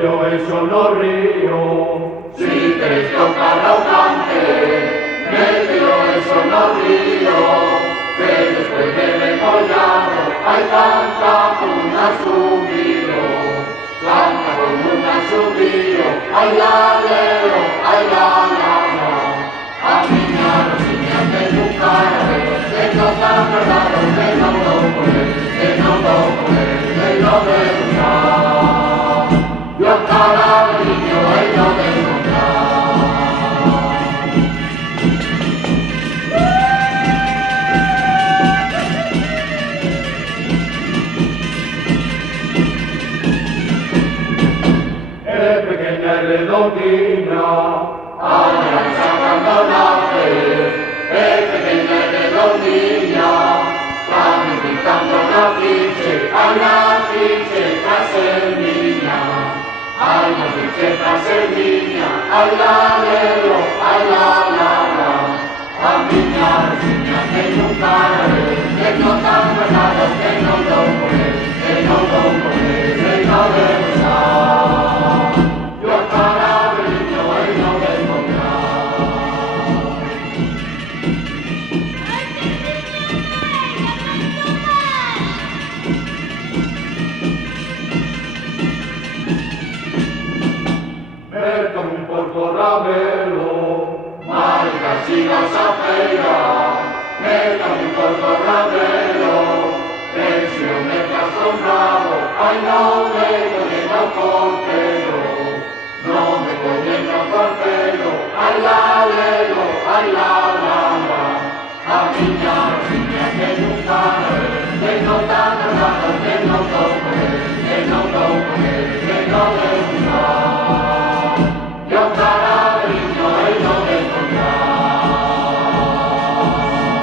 bello el sonorío. Si te toca un cante, mételo el sonorío, que después de recollado, hay canta con un subido, canta con un subido, ay la leo, ay la, a niños que nunca que no están verdad, que no lo puede, que no lo puede, que no debe usar. Yo cada niño él no debe encontrar. Es pequeña y redondina, ahora sacando la fe. Es pequeña y redondina, van gritando la pinche, tras el niña. Ay, la pinche tras el niña, ay la lelo, ay la. A niña que nunca que no tan verdad, que no lo puede, que no lo puede, que no debe usar. Yo para niño él no debe encontrar. me tomo un porco ramelo. Marca si vas a feira, me tomo un porco ramelo, pensión me te has comprado, ay no le no portero, no